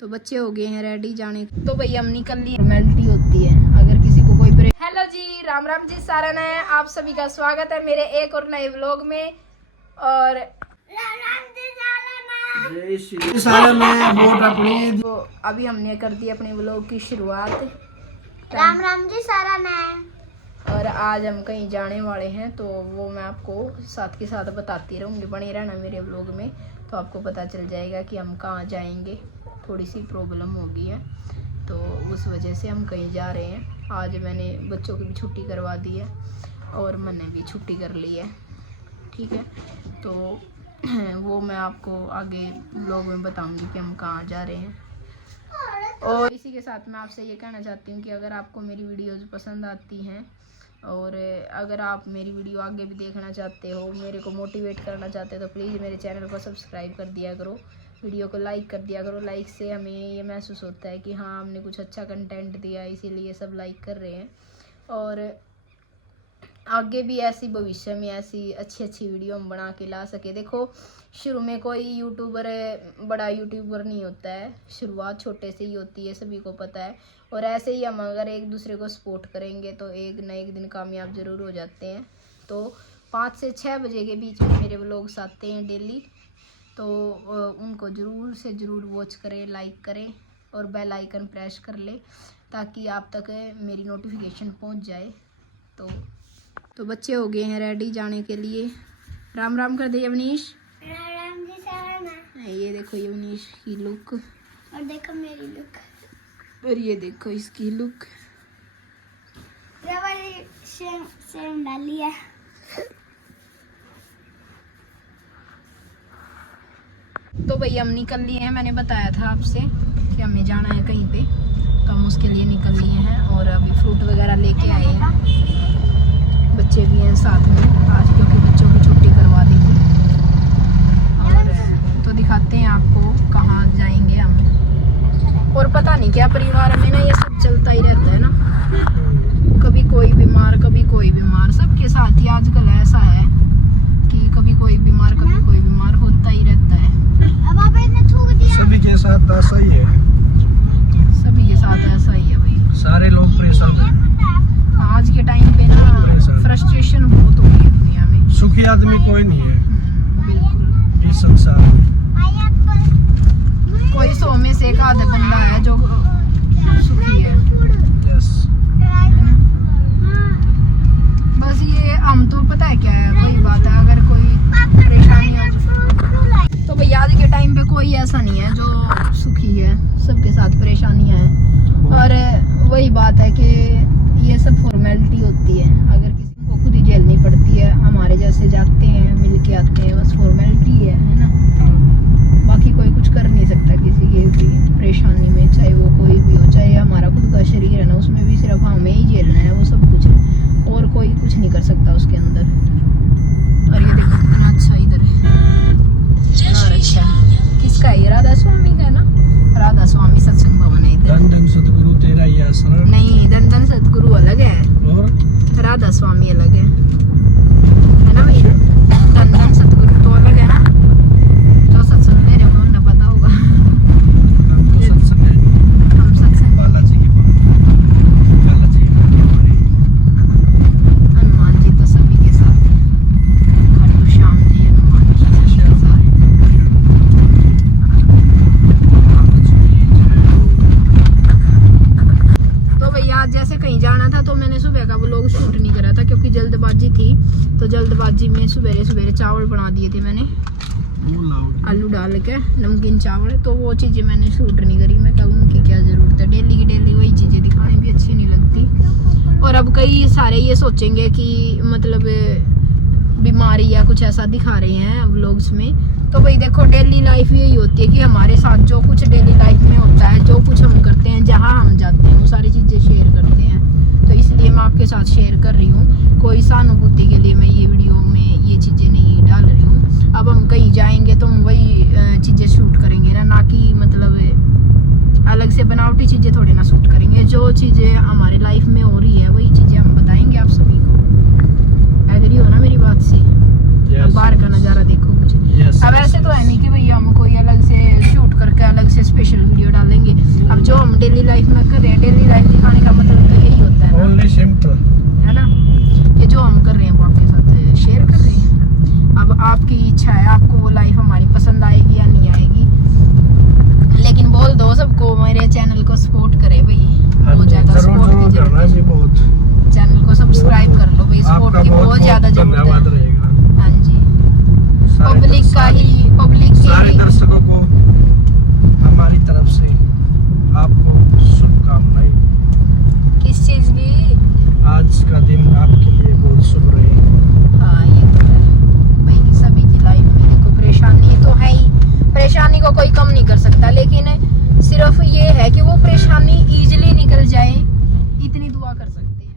तो बच्चे हो गए हैं रेडी जाने। तो भाई हम निकल लिए, फॉर्मेलिटी होती है अगर किसी को कोई हेलो जी, राम राम जी, सारण है। आप सभी का स्वागत है मेरे एक और नए व्लॉग में। और तो अभी हमने कर दी अपने व्लॉग की शुरुआत। राम राम जी सारण है। और आज हम कहीं जाने वाले हैं, तो वो मैं आपको साथ के साथ बताती रहूँगी। बने रहना मेरे व्लॉग में, तो आपको पता चल जाएगा कि हम कहाँ जाएंगे। थोड़ी सी प्रॉब्लम हो गई है, तो उस वजह से हम कहीं जा रहे हैं। आज मैंने बच्चों की भी छुट्टी करवा दी है और मैंने भी छुट्टी कर ली है, ठीक है। तो वो मैं आपको आगे व्लॉग में बताऊंगी कि हम कहाँ जा रहे हैं। और इसी के साथ मैं आपसे ये कहना चाहती हूँ कि अगर आपको मेरी वीडियोज़ पसंद आती हैं और अगर आप मेरी वीडियो आगे भी देखना चाहते हो, मेरे को मोटिवेट करना चाहते हो, तो प्लीज़ मेरे चैनल को सब्सक्राइब कर दिया करो, वीडियो को लाइक कर दिया करो। लाइक से हमें ये महसूस होता है कि हाँ, हमने कुछ अच्छा कंटेंट दिया, इसीलिए सब लाइक कर रहे हैं। और आगे भी ऐसी भविष्य में ऐसी अच्छी वीडियो हम बना के ला सके। देखो, शुरू में कोई यूट्यूबर बड़ा यूट्यूबर नहीं होता है, शुरुआत छोटे से ही होती है, सभी को पता है। और ऐसे ही हम अगर एक दूसरे को सपोर्ट करेंगे तो एक न एक दिन कामयाब ज़रूर हो जाते हैं। तो 5 से 6 बजे के बीच में मेरे व्लॉग्स आते हैं डेली, तो उनको ज़रूर से ज़रूर वॉच करें, लाइक करें और बेल आइकन प्रेस कर लें ताकि आप तक मेरी नोटिफिकेशन पहुंच जाए। तो बच्चे हो गए हैं रेडी जाने के लिए। राम राम कर दे यवनीश। राम राम जी सारण है। ये देखो यवनीश की लुक, और देखो मेरी लुक, और ये देखो इसकी लुक। सेम डाली है। तो भाई हम निकल लिए हैं। मैंने बताया था आपसे कि हमें जाना है कहीं पे, तो हम उसके लिए निकल लिए हैं। और अभी फ्रूट वगैरह लेके आए हैं, बच्चे भी हैं साथ में आज, क्योंकि बच्चों की छुट्टी करवा दी थी। और तो दिखाते हैं आपको कहाँ जाएंगे हम। और पता नहीं क्या परिवार में ना ये सब चलता ही रहता है ना, कभी कोई बीमार कभी कोई बीमार, सबके साथ ही आजकल ऐसा है कि कभी कोई बीमार कभी कोई बीमार होता ही रहता है। अब आप इसने थूक दिया। सभी के साथ ऐसा ही है, सभी के साथ ऐसा ही है भाई, सारे लोग परेशान हैं। आज के टाइम पे ना फ्रस्ट्रेशन बहुत हो गई है दुनिया में। सुखी आदमी कोई नहीं है बिल्कुल। इस संसार में। कोई 100 में से एक आधा बंदा है जो सुखी है। यस। बस ये हम तो पता है क्या है, वही बात है, अगर कोई परेशानी हो तो भाई आज के टाइम पे कोई ऐसा नहीं है जो सुखी है, सबके साथ परेशानियां हैं। और वही बात है कि ये सब फॉर्मेलिटी होती है, अगर किसी को खुद ही झेलनी पड़ती है। हमारे जैसे जाते हैं, मिल के आते हैं, बस फॉर्मेलिटी है ना। बाकी कोई कुछ कर नहीं सकता किसी की भी परेशानी में, चाहे वो कोई भी हो, चाहे हमारा खुद का शरीर है ना, उसमें भी सिर्फ हमें ही झेलना है, वो सब कुछ है, और कोई कुछ नहीं कर सकता उसके अंदर। और ये देखो कितना अच्छा इधर है, अच्छा किसका है ये? राधा स्वामी का है ना, राधा स्वामी सत्संग भवन है इधर। धन धन सतगुरु तेरा ही आश्रम। नहीं, धन धन सतगुरु अलग है और राधा स्वामी अलग है ना भैया। धन धन सतगुरु तो अलग है ना, जो सत्संग ले रहे हो उन्हें पता होगा। हम सत्संग बालाजी की बालाजी हनुमान जी तो सभी के साथ है, खाटू श्याम जी, हनुमान जी सबके साथ है। तो भैया आज जैसे कहीं जाना था, तो मैंने सुबह का व्लॉग शूट नहीं करा था क्योंकि जल्दबाजी थी। तो जल्दबाजी में सवेरे सवेरे चावल बना दिए थे मैंने, आलू डाल के नमकीन चावल, तो वो चीज़ें मैंने शूट नहीं करी। मैं कहूँ उनकी क्या ज़रूरत है, डेली की डेली वही चीज़ें दिखानी भी अच्छी नहीं लगती। और अब कई सारे ये सोचेंगे कि मतलब बीमारी या कुछ ऐसा दिखा रहे हैं व्लॉग्स में। तो भाई देखो, डेली लाइफ यही होती है कि हमारे साथ जो कुछ डेली लाइफ में होता है, जो कुछ हम करते हैं, जहाँ हम जाते हैं, वो सारी चीज़ें शेयर करते हैं। तो इसलिए मैं आपके साथ शेयर कर रही हूँ, कोई सहानुभूति के लिए मैं ये वीडियो में ये चीज़ें नहीं डाल रही हूँ। अब हम कहीं जाएंगे तो हम वही चीज़ें शूट करेंगे ना कि मतलब अलग से बनावटी चीज़ें थोड़ी ना शूट करेंगे। जो चीज़ें हमारे लाइफ में हो रही है वही चीज़ें हम बताएंगे आप सभी को। एग्री हो ना मेरी बात से? बाहर का नज़ारा देखो कुछ यस अब ऐसे तो है नहीं कि भैया हम कोई अलग से शूट करके अलग से स्पेशल वीडियो डालेंगे। अब जो हम डेली लाइफ में कर रहे हैं, डेली लाइफ दिखाने का मतलब तो यही होता है ना, ओनली सिंपल। है ना। ये जो हम कर रहे हैं वो आपके साथ शेयर कर रहे हैं। अब आपकी इच्छा है, आपको वो लाइफ हमारी पसंद आएगी या नहीं आएगी, लेकिन बोल दो सबको मेरे चैनल को सपोर्ट करे भाई, बहुत ज्यादा सपोर्ट जरूर कीजिए। करना जी, बहुत चैनल को सब्सक्राइब कर लो भाई, सपोर्ट आपका की बहुत ज्यादा जरूरत धन्यवाद है। रहेगा हाँ जी, सारे पब्लिक का ही, पब्लिक के सारे ही दर्शकों को हमारी तरफ से आपको शुभकामनाएं। किस चीज की। आज का दिन आपके लिए बहुत शुभ रहे। हाँ ये तो है भाई, सभी की लाइफ में देखो परेशानी तो है ही, परेशानी को कोई कम नहीं कर सकता, लेकिन सिर्फ ये है कि वो परेशानी इजीली निकल जाए, इतनी दुआ कर सकते हैं।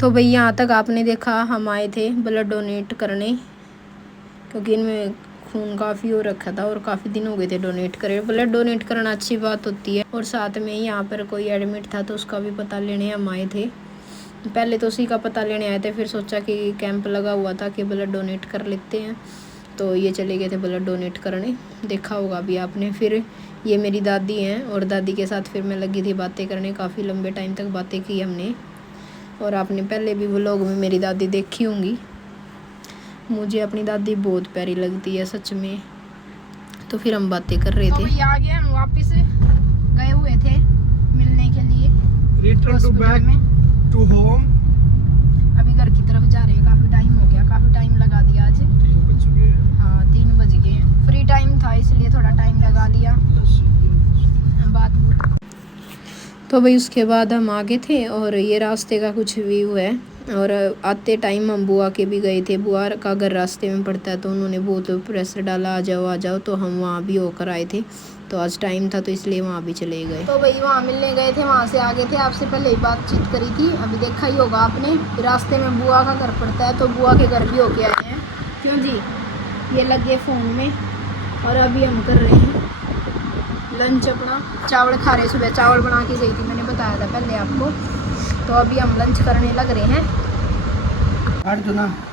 तो भाई यहाँ तक आपने देखा, हम आए थे ब्लड डोनेट करने, क्योंकि इनमें खून काफ़ी हो रखा था और काफ़ी दिन हो गए थे डोनेट करे। ब्लड डोनेट करना अच्छी बात होती है, और साथ में यहाँ पर कोई एडमिट था तो उसका भी पता लेने हम आए थे। पहले तो उसी का पता लेने आए थे, फिर सोचा कि कैंप लगा हुआ था कि ब्लड डोनेट कर लेते हैं, तो ये चले गए थे ब्लड डोनेट करने। देखा होगा अभी आपने। फिर ये मेरी दादी हैं, और दादी के साथ फिर मैं लगी थी बातें करने, काफ़ी लंबे टाइम तक बातें की हमने। और आपने पहले भी व्लॉग में मेरी दादी देखी होंगी। मुझे अपनी दादी बहुत प्यारी लगती है सच में। तो फिर हम बातें कर रहे थे। आ गए हम, वापस गए हुए थे मिलने के लिए, return to back to home. अभी घर की तरफ जा रहे हैं। काफ़ी टाइम हो गया, काफ़ी टाइम लगा दिया आज। 3 बज चुके हैं। हाँ 3 बज गए हैं। फ्री टाइम था इसलिए थोड़ा टाइम लगा लिया बात। तो भाई उसके बाद हम आगे थे, और ये रास्ते का कुछ व्यू है। और आते टाइम हम बुआ के भी गए थे, बुआ का घर रास्ते में पड़ता है, तो उन्होंने बहुत प्रेशर डाला, आ जाओ, तो हम वहाँ भी होकर आए थे। तो आज टाइम था तो इसलिए वहाँ भी चले गए। तो भाई वहाँ मिलने गए थे, वहाँ से आगे थे, आपसे पहले ही बातचीत करी थी, अभी देखा ही होगा आपने। रास्ते में बुआ का घर पड़ता है, तो बुआ के घर भी होके आए हैं। क्यों जी, ये लगे फ़ोन में। और अभी हम कर रहे हैं लंच अपना। चावल खा रहे, सुबह चावल बना के गई थी, मैंने बताया था पहले आपको। तो अभी हम लंच करने लग रहे हैं।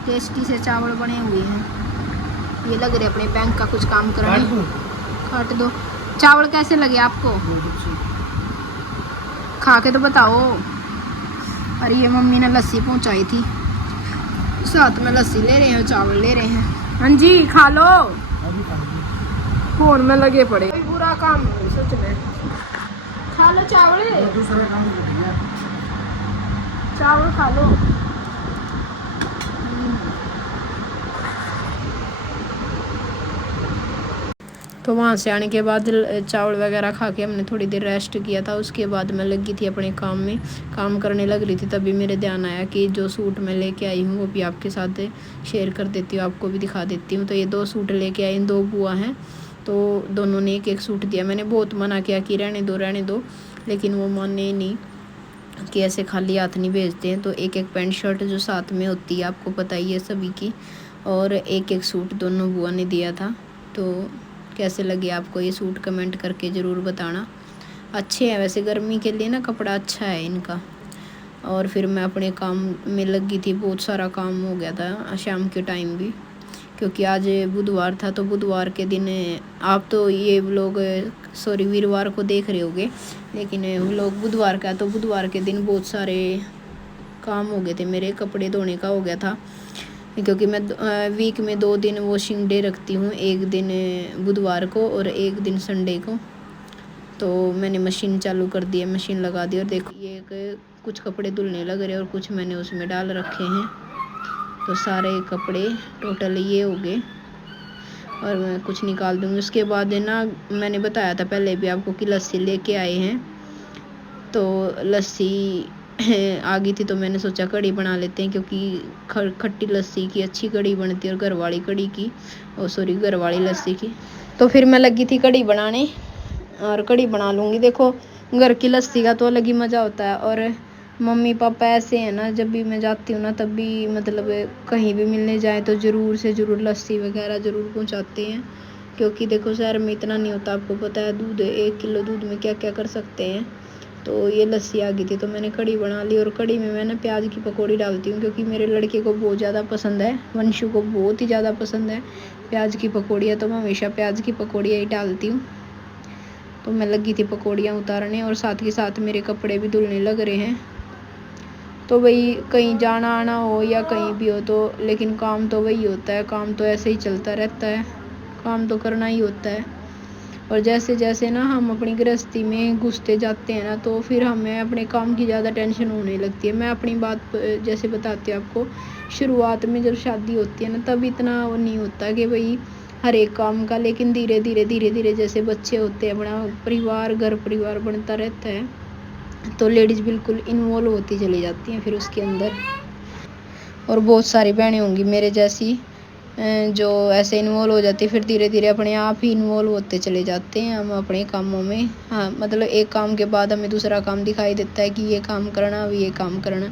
टेस्टी से चावल बने हुए हैं, ये लग रहे अपने बैंक का कुछ काम करने। काट दो। चावल कैसे लगे आपको, खा के तो बताओ। और ये मम्मी ने लस्सी पहुंचाई थी, साथ में लस्सी ले रहे हैं, चावल ले रहे हैं। हाँ जी खा लो, फोन में लगे पड़े, कोई बुरा काम नहीं सच में। खा लो चावल, चावल खा लो। तो वहाँ से आने के बाद चावल वगैरह खा के हमने थोड़ी देर रेस्ट किया था। उसके बाद मैं लगी थी अपने काम में, काम करने लग रही थी। तभी मेरे ध्यान आया कि जो सूट मैं लेके आई हूँ वो भी आपके साथ शेयर कर देती हूँ, आपको भी दिखा देती हूँ। तो ये 2 सूट लेके आई, 2 बुआ हैं, तो दोनों ने एक सूट दिया। मैंने बहुत मना किया कि रहने दो, लेकिन वो माने नहीं कि ऐसे खाली हाथ नहीं भेजते हैं। तो एक पैंट शर्ट जो साथ में होती है, आपको पता ही है सभी की, और एक सूट दोनों बुआ ने दिया था। तो कैसे लगे आपको ये सूट कमेंट करके ज़रूर बताना। अच्छे हैं वैसे, गर्मी के लिए ना कपड़ा अच्छा है इनका। और फिर मैं अपने काम में लगी थी, बहुत सारा काम हो गया था शाम के टाइम भी, क्योंकि आज बुधवार था। तो बुधवार के दिन आप तो ये व्लॉग वीरवार को देख रहे होगे, लेकिन व्लॉग बुधवार का, तो बुधवार के दिन बहुत सारे काम हो गए थे मेरे। कपड़े धोने का हो गया था, क्योंकि मैं वीक में 2 दिन वॉशिंग डे रखती हूँ, एक दिन बुधवार को और एक दिन संडे को। तो मैंने मशीन चालू कर दी है, मशीन लगा दी, और देखो ये कुछ कपड़े धुलने लग रहे और कुछ मैंने उसमें डाल रखे हैं। तो सारे कपड़े टोटल ये हो गए, और मैं कुछ निकाल दूँगी। उसके बाद ना मैंने बताया था पहले भी आपको कि लस्सी लेके आए हैं, तो लस्सी आ गई थी। तो मैंने सोचा कढ़ी बना लेते हैं, क्योंकि खट्टी लस्सी की अच्छी कढ़ी बनती है, और घर वाली कढ़ी की, घर वाली लस्सी की। तो फिर मैं लगी थी कढ़ी बनाने, और कढ़ी बना लूँगी। देखो घर की लस्सी का तो अलग ही मज़ा होता है। और मम्मी पापा ऐसे हैं ना, जब भी मैं जाती हूँ ना, तब भी मतलब कहीं भी मिलने जाए तो ज़रूर से ज़रूर लस्सी वगैरह ज़रूर पहुँचाते हैं। क्योंकि देखो शहर में इतना नहीं होता, आपको पता है, दूध 1 किलो दूध में क्या क्या कर सकते हैं। तो ये लस्सी आ गई थी, तो मैंने कढ़ी बना ली। और कढ़ी में मैं ना प्याज की पकौड़ी डालती हूँ, क्योंकि मेरे लड़के को बहुत ज़्यादा पसंद है, वंशु को बहुत ही ज़्यादा पसंद है प्याज की पकौड़ियाँ। तो मैं हमेशा प्याज की पकौड़ियाँ ही डालती हूँ। तो मैं लगी थी पकौड़ियाँ उतारने, और साथ के साथ मेरे कपड़े भी धुलने लग रहे हैं। तो वही कहीं जाना आना हो या कहीं भी हो, तो लेकिन काम तो वही होता है, काम तो ऐसे ही चलता रहता है, काम तो करना ही होता है। और जैसे जैसे ना हम अपनी गृहस्थी में घुसते जाते हैं ना, तो फिर हमें अपने काम की ज़्यादा टेंशन होने लगती है। मैं अपनी बात जैसे बताती हूँ आपको, शुरुआत में जब शादी होती है ना, तब इतना वो नहीं होता कि भाई हर एक काम का, लेकिन धीरे धीरे जैसे बच्चे होते हैं, अपना परिवार, घर परिवार बनता रहता है, तो लेडीज़ बिल्कुल इन्वॉल्व होती चली जाती हैं फिर उसके अंदर। और बहुत सारी बहनें होंगी मेरे जैसी जो ऐसे इन्वॉल्व हो जाती है, फिर धीरे धीरे अपने आप ही इन्वॉल्व होते चले जाते हैं हम अपने कामों में। हाँ, मतलब एक काम के बाद हमें दूसरा काम दिखाई देता है कि ये काम करना, अब ये काम करना।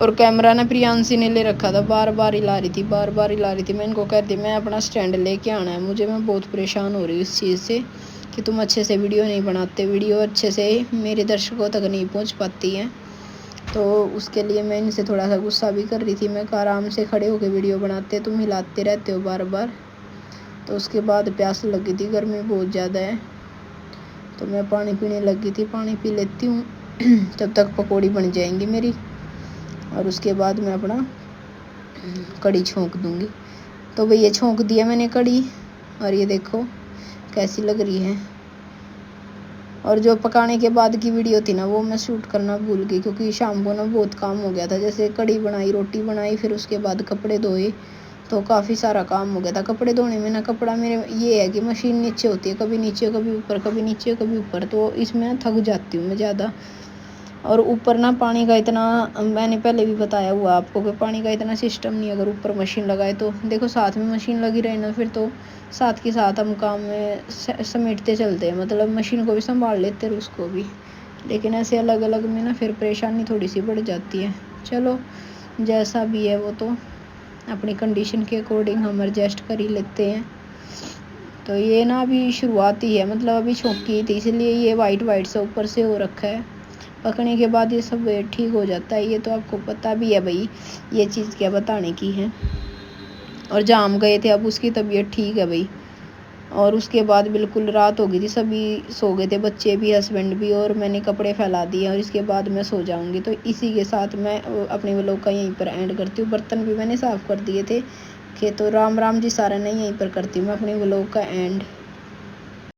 और कैमरा ना प्रियांशी ने ले रखा था, बार बार हिला रही थी। मैं इनको कहती, मैं अपना स्टैंड लेके आना है मुझे, मैं बहुत परेशान हो रही हूँ इस चीज़ से कि तुम अच्छे से वीडियो नहीं बनाते, वीडियो अच्छे से मेरे दर्शकों तक नहीं पहुँच पाती हैं। तो उसके लिए मैं इनसे थोड़ा सा गुस्सा भी कर रही थी। मैं कहा आराम से खड़े होकर वीडियो बनाते, तुम हिलाते रहते हो बार बार। तो उसके बाद प्यास लगी थी, गर्मी बहुत ज़्यादा है, तो मैं पानी पीने लगी थी, पानी पी लेती हूँ तब तक पकौड़ी बन जाएंगी मेरी, और उसके बाद मैं अपना कढ़ी छोंक दूँगी। तो भैया छोंक दिया मैंने कढ़ी, और ये देखो कैसी लग रही है। और जो पकाने के बाद की वीडियो थी ना, वो मैं शूट करना भूल गई, क्योंकि शाम को ना बहुत काम हो गया था। जैसे कढ़ी बनाई, रोटी बनाई, फिर उसके बाद कपड़े धोए, तो काफ़ी सारा काम हो गया था। कपड़े धोने में ना, कपड़ा मेरे ये है कि मशीन नीचे होती है, कभी नीचे कभी ऊपर, कभी नीचे कभी ऊपर, तो इसमें ना थक जाती हूँ मैं ज़्यादा। और ऊपर ना पानी का इतना, मैंने पहले भी बताया हुआ आपको कि पानी का इतना सिस्टम नहीं, अगर ऊपर मशीन लगाए तो देखो साथ में मशीन लगी रहे ना, फिर तो साथ के साथ हम काम में समेटते चलते हैं, मतलब मशीन को भी संभाल लेते हैं उसको भी। लेकिन ऐसे अलग अलग में ना फिर परेशानी थोड़ी सी बढ़ जाती है। चलो जैसा भी है वो तो अपनी कंडीशन के अकॉर्डिंग हम एडजस्ट कर ही लेते हैं। तो ये ना अभी शुरुआत ही है, मतलब अभी छोंकी थी, इसलिए ये वाइट से ऊपर से हो रखा है। पकने के बाद ये सब ठीक हो जाता है, ये तो आपको पता भी है भाई, ये चीज़ क्या बताने की है। और जहाँ हम गए थे अब उसकी तबीयत ठीक है भाई, और उसके बाद बिल्कुल रात हो गई थी, सभी सो गए थे, बच्चे भी, हस्बैंड भी, और मैंने कपड़े फैला दिए और इसके बाद मैं सो जाऊंगी। तो इसी के साथ मैं अपने व्लॉग का यहीं पर एंड करती हूँ। बर्तन भी मैंने साफ़ कर दिए थे कि तो राम राम जी सारा, नहीं यहीं पर करती हूँ मैं अपने व्लॉग का एंड।